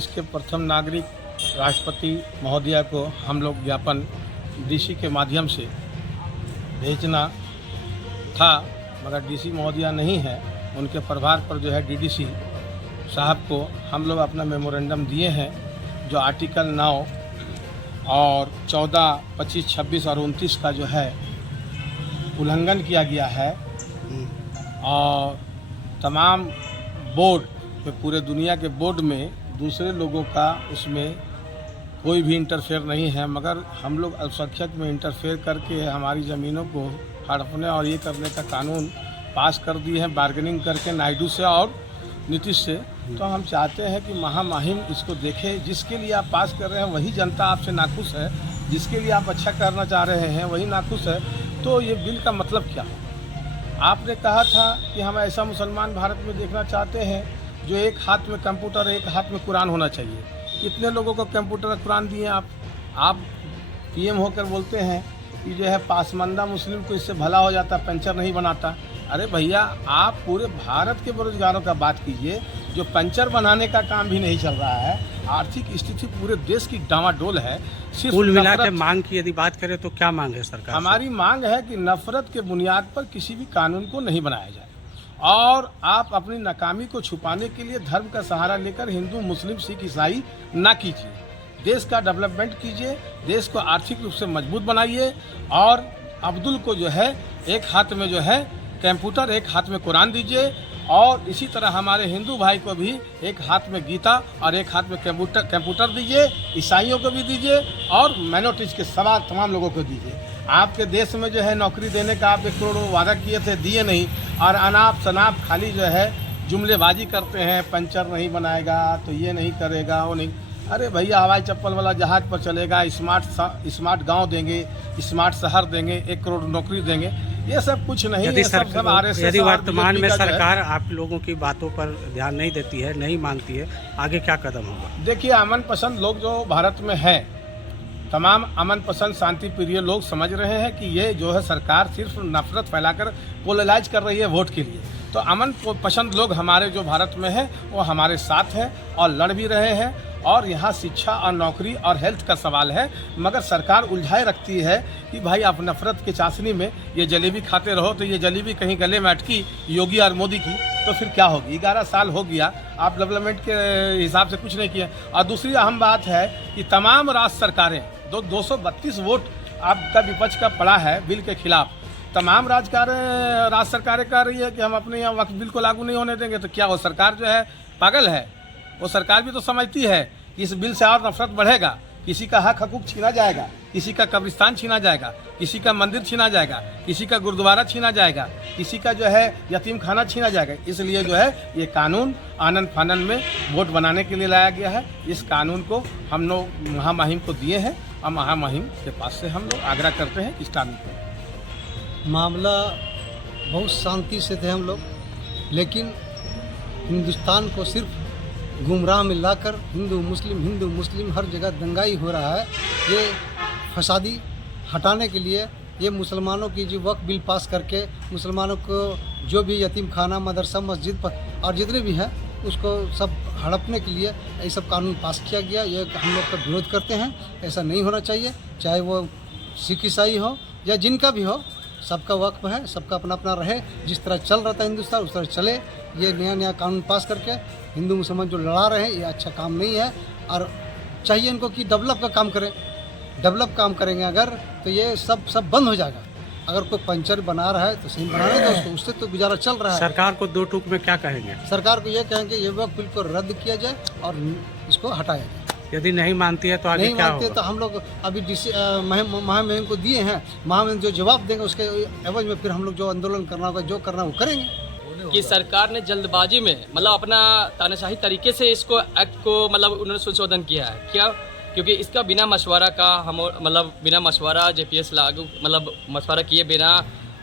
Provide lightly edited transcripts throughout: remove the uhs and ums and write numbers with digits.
देश के प्रथम नागरिक राष्ट्रपति महोदया को हम लोग ज्ञापन डीसी के माध्यम से भेजना था, मगर डीसी महोदया नहीं है। उनके प्रभार पर जो है डीडीसी साहब को हम लोग अपना मेमोरेंडम दिए हैं, जो आर्टिकल 9 और 14, 25, 26 और 29 का जो है उल्लंघन किया गया है। और तमाम बोर्ड में, पूरे दुनिया के बोर्ड में दूसरे लोगों का उसमें कोई भी इंटरफेयर नहीं है, मगर हम लोग अल्पसंख्यक में इंटरफेयर करके हमारी ज़मीनों को हड़पने और ये करने का कानून पास कर दिए हैं, बार्गेनिंग करके नायडू से और नीतीश से। तो हम चाहते हैं कि महामहिम इसको देखे। जिसके लिए आप पास कर रहे हैं वही जनता आपसे नाखुश है, जिसके लिए आप अच्छा करना चाह रहे हैं वही नाखुश है। तो ये बिल का मतलब क्या है? आपने कहा था कि हम ऐसा मुसलमान भारत में देखना चाहते हैं जो एक हाथ में कंप्यूटर एक हाथ में कुरान होना चाहिए। कितने लोगों को कंप्यूटर और कुरान दिए आप पीएम होकर बोलते हैं कि जो है पासमानदा मुस्लिम को इससे भला हो जाता, पंचर नहीं बनाता। अरे भैया, आप पूरे भारत के बेरोजगारों का बात कीजिए, जो पंचर बनाने का काम भी नहीं चल रहा है। आर्थिक स्थिति पूरे देश की डामाडोल है। सिर्फ कुल मिला के मांग की यदि बात करें तो क्या मांग है सरकार? हमारी मांग है कि नफरत के बुनियाद पर किसी भी कानून को नहीं बनाया जाए, और आप अपनी नाकामी को छुपाने के लिए धर्म का सहारा लेकर हिंदू, मुस्लिम, सिख, ईसाई ना कीजिए। देश का डेवलपमेंट कीजिए, देश को आर्थिक रूप से मजबूत बनाइए। और अब्दुल को जो है एक हाथ में जो है कंप्यूटर, एक हाथ में कुरान दीजिए, और इसी तरह हमारे हिंदू भाई को भी एक हाथ में गीता और एक हाथ में कंप्यूटर दीजिए, ईसाइयों को भी दीजिए और माइनॉरिटीज़ के तमाम लोगों को दीजिए। आपके देश में जो है नौकरी देने का आप 1 करोड़ वादा किए थे, दिए नहीं, और अनाप शनाप खाली जो है जुमलेबाजी करते हैं। पंचर नहीं बनाएगा तो ये नहीं करेगा, वो नहीं। अरे भैया, हवाई चप्पल वाला जहाज पर चलेगा, स्मार्ट गांव देंगे, स्मार्ट शहर देंगे, 1 करोड़ नौकरी देंगे, ये सब कुछ नहीं। यदि वर्तमान में सरकार आप लोगों की बातों पर ध्यान नहीं देती है, नहीं मानती है, आगे क्या कदम होगा? देखिए, अमन पसंद लोग जो भारत में हैं, तमाम अमन पसंद शांति प्रिय लोग समझ रहे हैं कि ये जो है सरकार सिर्फ नफरत फैलाकर पोलराइज कर रही है वोट के लिए। तो अमन पसंद लोग हमारे जो भारत में हैं वो हमारे साथ हैं और लड़ भी रहे हैं। और यहाँ शिक्षा और नौकरी और हेल्थ का सवाल है, मगर सरकार उलझाए रखती है कि भाई आप नफरत की चाशनी में ये जलेबी खाते रहो, तो ये जलेबी कहीं गले में अटकी योगी और मोदी की तो फिर क्या होगी? 11 साल हो गया, आप डेवलपमेंट के हिसाब से कुछ नहीं किया। और दूसरी अहम बात है कि तमाम राज्य सरकारें 232 वोट आपका विपक्ष का पड़ा है बिल के खिलाफ। तमाम राज्य सरकारें कह रही है कि हम अपने यहाँ वक्फ बिल को लागू नहीं होने देंगे। तो क्या वो सरकार जो है पागल है? वो सरकार भी तो समझती है कि इस बिल से और नफरत बढ़ेगा, किसी का हक हकूक छीना जाएगा, किसी का कब्रिस्तान छीना जाएगा, किसी का मंदिर छीना जाएगा, किसी का गुरुद्वारा छीना जाएगा, किसी का जो है यतीम खाना छीना जाएगा। इसलिए जो है ये कानून आनन फानन में वोट बनाने के लिए लाया गया है। इस कानून को हम लोग महामहिम को दिए हैं और महामहिम के पास से हम लोग आग्रह करते हैं इस कानून को। मामला बहुत शांति से थे हम लोग, लेकिन हिंदुस्तान को सिर्फ गुमराह में लाकर हिंदू मुस्लिम हर जगह दंगाई हो रहा है। ये फसादी हटाने के लिए ये मुसलमानों की जो वक्फ बिल पास करके मुसलमानों को जो भी यतीम खाना, मदरसा, मस्जिद और जितने भी हैं उसको सब हड़पने के लिए ये सब कानून पास किया गया। ये हम लोग का विरोध करते हैं। ऐसा नहीं होना चाहिए, चाहे वो सिख ईसाई हो या जिनका भी हो, सबका वक्फ है, सबका अपना अपना रहे। जिस तरह चल रहा था हिंदुस्तान उस तरह चले। ये नया कानून पास करके हिंदू मुसलमान जो लड़ा रहे हैं, ये अच्छा काम नहीं है। और चाहिए इनको कि डेवलप का काम करें। डेवलप काम करेंगे अगर तो ये सब बंद हो जाएगा। अगर कोई पंचर बना रहा है तो सही बनाने दो उसको, उससे तो गुजारा चल रहा है। सरकार को 2 टूक में क्या कहेंगे? सरकार को ये कहेंगे ये वक्फ बिल को रद्द किया जाए और इसको हटाया जाए। यदि नहीं मानती है तो आगे नहीं क्या मानते होगा? तो हम लोग अभी महामहिम को दिए हैं। महामहिम जो जवाब देंगे उसके एवज में फिर हम लोग जो आंदोलन करना होगा, जो करना वो करेंगे। कि सरकार ने जल्दबाजी में मतलब अपना तानाशाही तरीके से इसको एक्ट को मतलब उन्होंने संशोधन किया है। क्या? क्योंकि इसका बिना मशवरा का हम मतलब बिना मशवरा जेपीएस लागू मतलब मशवरा किए बिना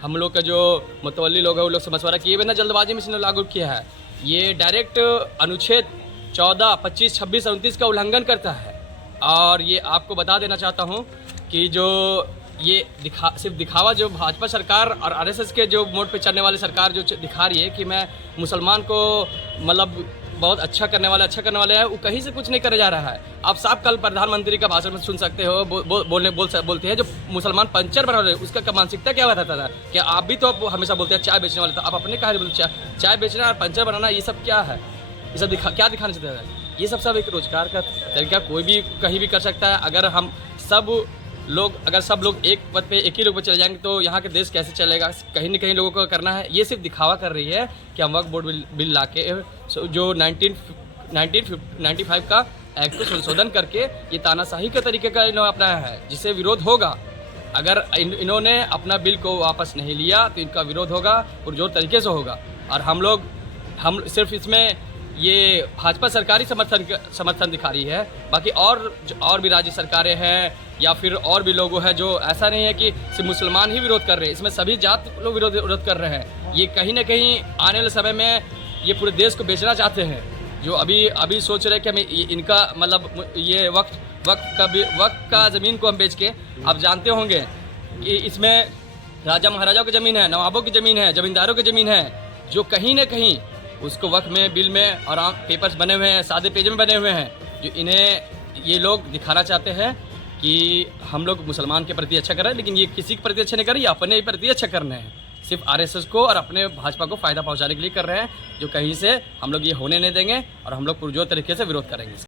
हम लोग का जो मुतवल्ली लोग हैं उन लोग से मशवरा किए बिना जल्दबाजी में इसने लागू किया है। ये डायरेक्ट अनुच्छेद 14, 25, 26 और 29 का उल्लंघन करता है। और ये आपको बता देना चाहता हूँ कि जो ये सिर्फ दिखावा जो भाजपा सरकार और आरएसएस के जो मोड पे चलने वाली सरकार जो दिखा रही है कि मैं मुसलमान को मतलब बहुत अच्छा करने वाले हैं, वो कहीं से कुछ नहीं करे जा रहा है। आप साफ कल प्रधानमंत्री का भाषण में सुन सकते हो, बोलते हैं जो मुसलमान पंचर बना रहे उसका क्या मानसिकता क्या बताता था। क्या आप भी तो हमेशा बोलते हैं चाय बेचने वाले, तो आप अपने कहा बोलते चाय बेचना और पंचर बनाना, ये सब क्या है? ये सब क्या दिखाना चाहते हैं? ये सब एक रोजगार का तरीका कोई भी कहीं भी कर सकता है। अगर सब लोग एक पद पे, एक ही लोग पे चले जाएंगे तो यहाँ के देश कैसे चलेगा? कहीं न कहीं लोगों को करना है। ये सिर्फ दिखावा कर रही है कि हम वक्फ बोर्ड बिल ला के जो 1995 का एक्ट को संशोधन करके ये तानाशाही के तरीके का इन्होंने अपनाया है, जिससे विरोध होगा। अगर इन्होंने अपना बिल को वापस नहीं लिया तो इनका विरोध होगा, पुरजोर तरीके से होगा। और हम सिर्फ इसमें ये भाजपा सरकारी समर्थन दिखा रही है, बाकी और भी राज्य सरकारें हैं या फिर और भी लोग हैं जो ऐसा नहीं है कि सिर्फ मुसलमान ही विरोध कर रहे हैं, इसमें सभी जात लोग विरोध कर रहे हैं। ये कहीं ना कहीं आने वाले समय में ये पूरे देश को बेचना चाहते हैं, जो अभी सोच रहे हैं कि हमें इनका मतलब ये वक्त का ज़मीन को हम बेच के, आप जानते होंगे कि इसमें राजा महाराजाओं की ज़मीन है, नवाबों की ज़मीन है, ज़मींदारों की ज़मीन है, जो कहीं ना कहीं उसको वक्त में बिल में और पेपर्स बने हुए हैं, सादे पेज में बने हुए हैं, जो इन्हें ये लोग दिखाना चाहते हैं कि हम लोग मुसलमान के प्रति अच्छा कर रहे हैं, लेकिन ये किसी के प्रति अच्छा नहीं कर रहे, ये अपने प्रति अच्छा करने हैं। सिर्फ आरएसएस को और अपने भाजपा को फ़ायदा पहुंचाने के लिए कर रहे हैं, जो कहीं से हम लोग ये होने नहीं देंगे और हम लोग पुरजोर तरीके से विरोध करेंगे।